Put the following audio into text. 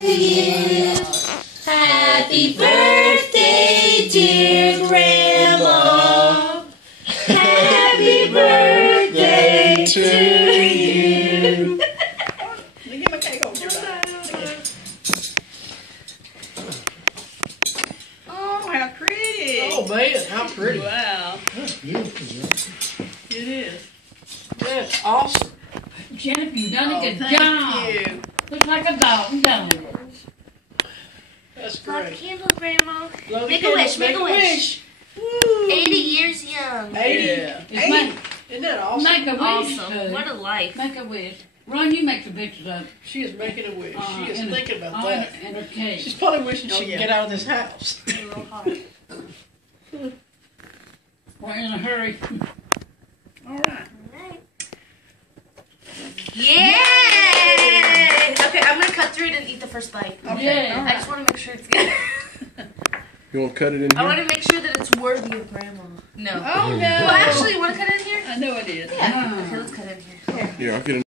you. Happy birthday, dear Grandma. Happy birthday to you. Let me get my cake over here. Oh, how pretty. Oh man, how pretty. Wow. That's beautiful. It is. That's awesome. Jennifer, you've done a good Thank job. you. Looks like a dog, don't it? That's Got a great. candle, Grandma. Blow the Make a candle, wish, make a wish. Woo. 80 years young. 80. Yeah. Just make, Isn't that awesome? make a wish. Awesome. What a life. Make a wish. Ron, you make some pictures of She is making a wish. She is in a- thinking about that. And a cake. She's probably wishing Oh, she could yeah. get out of this house. A little hot. We're in a hurry. All right. Yay! Okay, I'm gonna cut through it and eat the first bite. Okay. Yeah. All I just want to make sure it's good. You want to cut it in I want here? to make sure that it's worthy of Grandma. No. Oh, no. Well, actually, you want to cut it in here? I know it is. Yeah. Okay, let's cut it in here. Yeah, I'll get it.